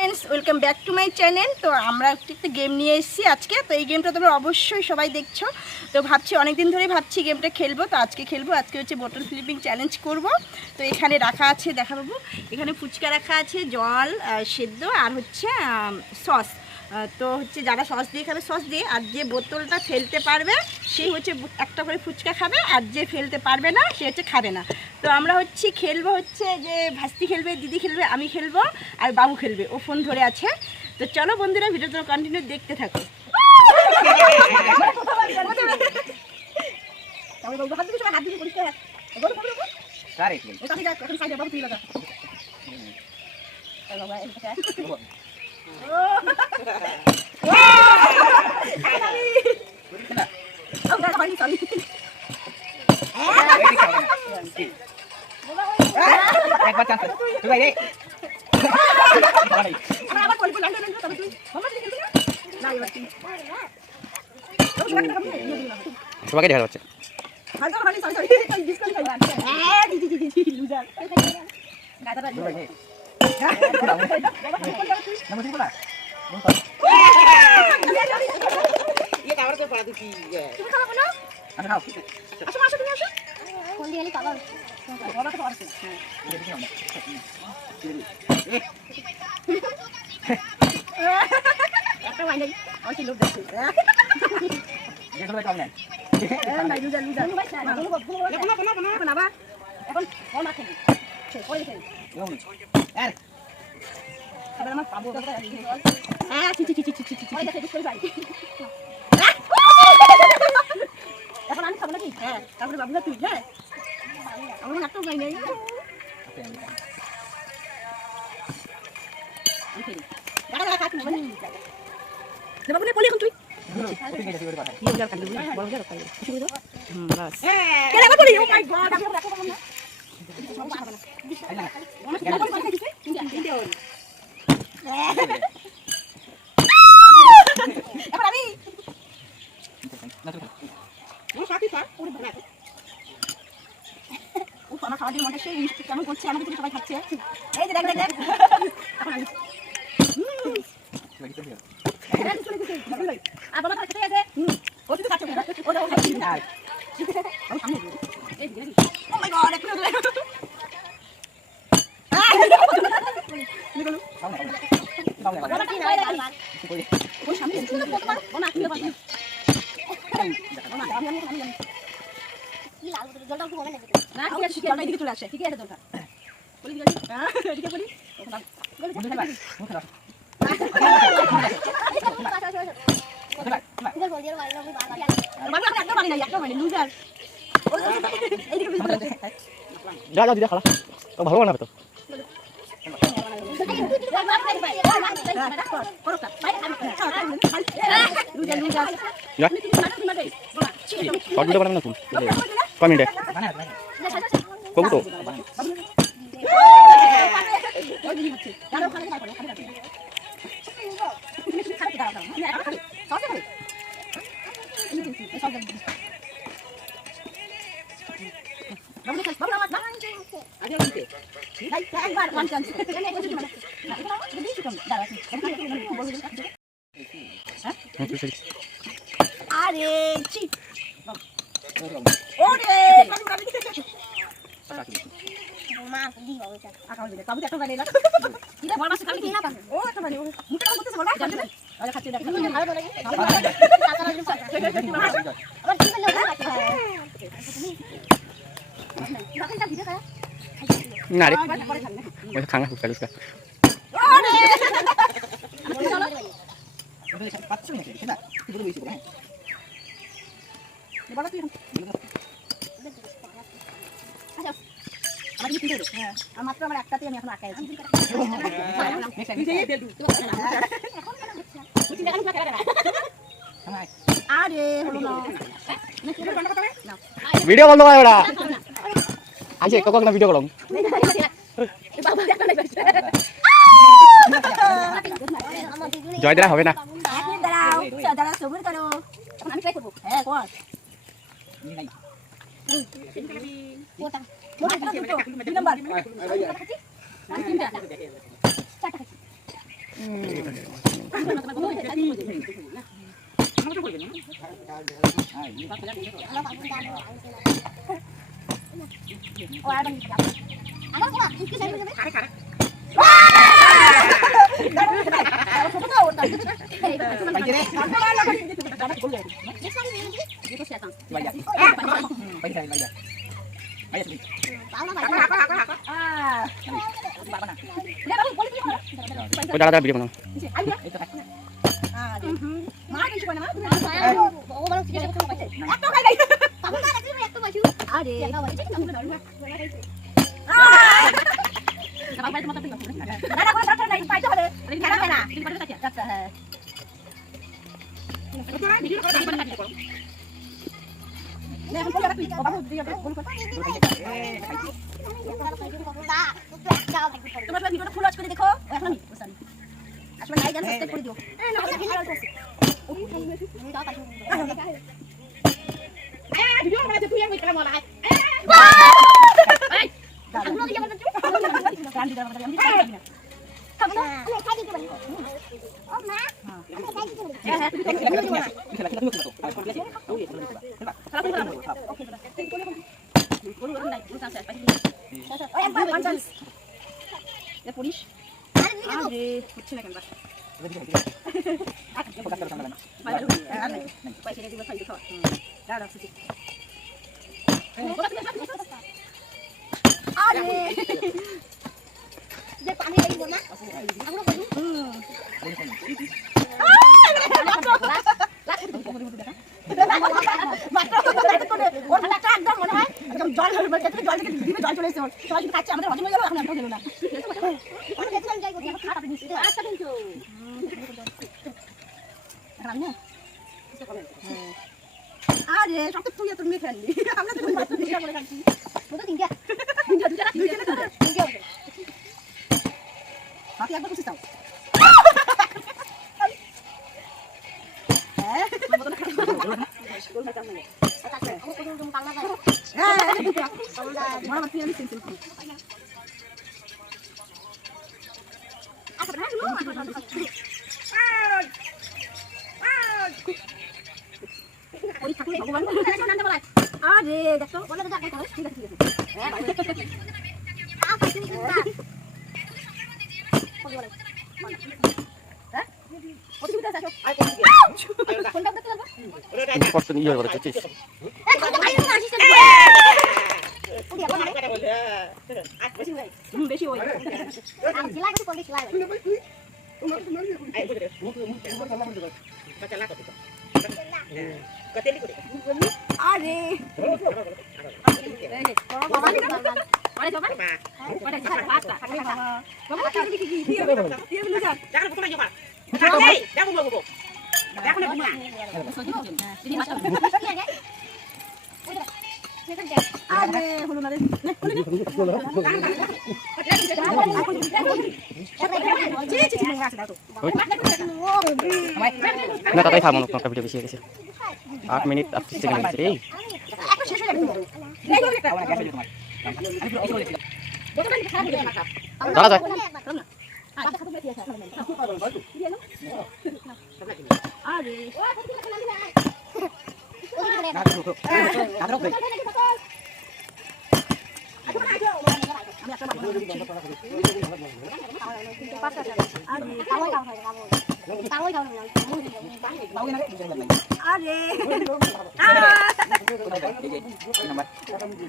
Friends welcome back to my channel. तो আমরা একটা গেম নিয়ে এসেছি আজকে। তো এই গেমটা তোমরা অবশ্যই সবাই দেখছো। তো ভাবছি অনেক দিন ধরেই ভাবছি গেমটা খেলবো। তো আজকে খেলবো। আজকে হচ্ছে বোতল ফ্লিপিং চ্যালেঞ্জ করব। তো এখানে রাখা আছে দেখাবো। এখানে ফুচকা রাখা আছে, জল সেদ্ধ আর হচ্ছে সস। তো হচ্ছে যারা সস দিয়ে খাবে সস দিয়ে, আর যে বোতলটা ফেলতে পারবে সেই হচ্ছে একটা করে ফুচকা খাবে, আর যে ফেলতে পারবে না সে হচ্ছে খাবে না। তো আমরা হচ্ছে খেলবো হচ্ছে যে ভাস্তি খেলবে, দিদি খেলবে, আমি খেলবো আর বাবু খেলবে, ও ফোন ধরে আছে। তো চলো বন্ধুরা ভিডিওটা কন্টিনিউ দেখতে থাকো। একবার চান্স তুই ভাই রে আবার কল করে লাইন তবে তুই মামা দিকে খেলবি না এবার তুই সবাইকে দেখা যাচ্ছে হালকা হালকা সরি তুই ডিসকাউন্ট খাইবা দিদি লুজার গাদাটা দিই হ্যাঁ নমস্তে বলা ये कावर तो पड़ा दुखी है তুমি খাবো না আমি খাও আসো আসো তুমি আসো কোন দিয়ে এলি খাবার বাবা তো পারছে হ্যাঁ একটা ওয়াইন নাই আর কি লোক দেখছে ये तो काम नहीं নাই লুজার লুজার না বাবা এখন ফোন রাখো সে কই খেলি यार খাবার আমার পাবো হ্যাঁ চি ওই দেখে ডিসকাউন্ট পাই এখন আমি খাবো নাকি হ্যাঁ তারপরে বাবুরা তুই হ্যাঁ আমার একটা ওয়াইন নাই দেখা দেখা খাচ্ছি মানে বাবু নে বলি এখন তুই লুজার কালি বড় লুজার কালি কিছু বুঝো বাস কে লাগা বলি ও মাই গড আমি রাখো না এখন আমি আমার খাওয়া দিয়ে মনটা সেই মিষ্টি কেমন করছে, আমাকে কিছু সবাই খাচ্ছে। এই যে দেখ দেখ দেখ এখন আমি আর বাবা খেতে আছে ও কিছু খাচ্ছে ও দাও খাচ্ছি না আমি সামনে এই দিদি ও মাই গড একটু ধরে বাবা কি নাই ওই সামনে বাবা কি বাবা কি লাল জলটা একটু হবে না না ঠিক আছে জলটা এদিকে চলে আসে ঠিক আছে জলটা বলি দিদি হ্যাঁ এদিকে বলি বাবা একটা মানে না একটা মানে লুজার এইদিকে যা যা দিদা খালা তো ভালো বানাবে তো শর্ট ভিডিও বানাবে না তুমি কয় মিনিটে কবু তো আরে চি ওরে মা দি বাবু চা আকাল দিলে বাবু একটা বানিয়ে না কিরে বড় মাছ খাবি কি না ও একটা বানিয়ে মুখটা করতেছে বড় জানতে না আরে খাচ্ছি দেখ ভালো তো লাগে টাকা দিন আবার কি বললো বাকি দিবে খায় না রে ওই খাঙ্গা ফুসকা ফুসকা পাচ্ছি না সেটা কি বলে বইছি হ্যাঁ বড় তুই আচ্ছা আমার কি দিলো হ্যাঁ আর মাত্র আমার একটাতেই আমি এখন আটকাই আছি আরে হলো না ভিডিও বন্ধ করে ওরা আইছে কখন না ভিডিও করলাম জয়দরা হবে না দাঁড়াও দাঁড়াও সবুর করো এখন আমি ট্রাই করবো হ্যাঁ কর ওটা দুই নাম্বার আমার কোয়া ইসকে সাইড করে দেবে ওই দাঁড়া দাঁড়া ভিডিও বানাও তোমরা সবাই ভিডিওটা ফুল ওয়াচ করে দেখো এখন আসলে লাইক এন্ড সাবস্ক্রাইব করে দিও ভিডিও বানাতে তুই আমি কেমন আয় পুলিশ আরে হচ্ছে না কেন যে পানি লাগবে না আমরা বলি জল চলে এসেছে সবাই খাচ্ছে আমাদের হজম হয়ে গেল এখন একটা গেল না আমরা দেখলাম যাই করতে আমরা খাটা দিছি আচ্ছা কিন্তু আরে সব তো তুই তোর মেয়ে ফেললি আমরা তো মাত্র দুইটা করে খাচ্ছি কত তিনটা হাতে একবার বসে চাও আরে দেখো বলে তো আপনি করো ঠিক আছে কষ্ট নিয়ে যাবে চাচ্ছিস বেশি ওই আরে হলো না রে না তাই থামো একটা ভিডিও বেশি হয়ে গেছে 8 মিনিট 38 সেকেন্ড হয়েছে এই দাঁড়া যায়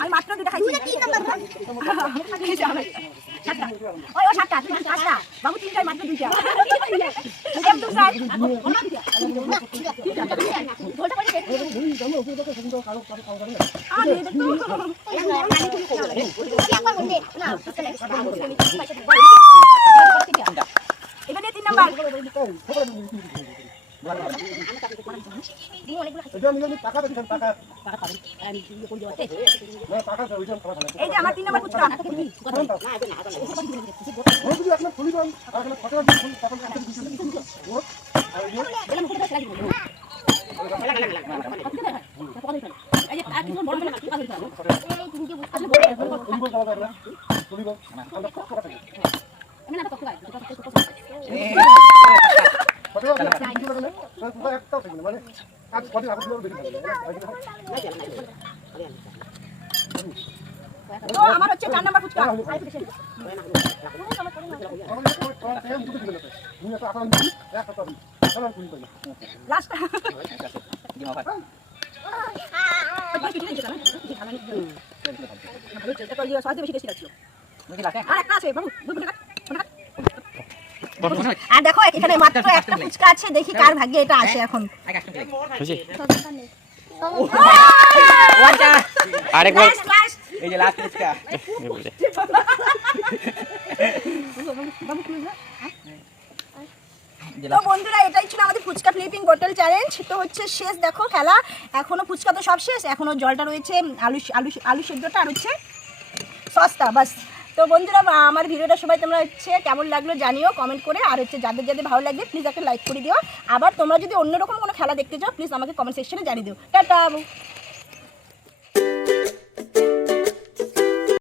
আমি মাত্র দুটো খাইছি ওই ও সাতটা বাবু তিনটায় মাত্র দুইটা একদম স্যার এখানে 3 নাম্বার এই যে আমার 3 নাম্বার পুচকা এই যে তো আমার হচ্ছে 4 নাম্বার ফুচকা লাস্ট আর দেখো এখানে মাত্র একটা ফুচকা আছে, দেখি কার ভাগ্যে এটা আসে এখন। হয়েছে Watch out! আরেকবার এই যে লাস্ট ফুচকা তো বন্ধুরা এটাই ছিল আমাদের ফুচকা ফ্লিপিং বোতল চ্যালেঞ্জ। তো হচ্ছে শেষ দেখো খেলা, এখনো ফুচকা তো সব শেষ, এখনো জলটা রয়েছে, আলু আলু আলু সেদ্ধটা আর হচ্ছে সসটা, বাস। তো বন্ধুরা আমার ভিডিওটা সবাই তোমরা হচ্ছে কেমন লাগলো জানিও কমেন্ট করে, আর হচ্ছে যাদের যাদের ভালো লাগবে প্লিজ একটা লাইক করে দিও। আবার তোমরা যদি অন্যরকম কোনো খেলা দেখতে চাও প্লিজ আমাকে কমেন্ট সেকশনে জানিয়ে দিও। টাটা।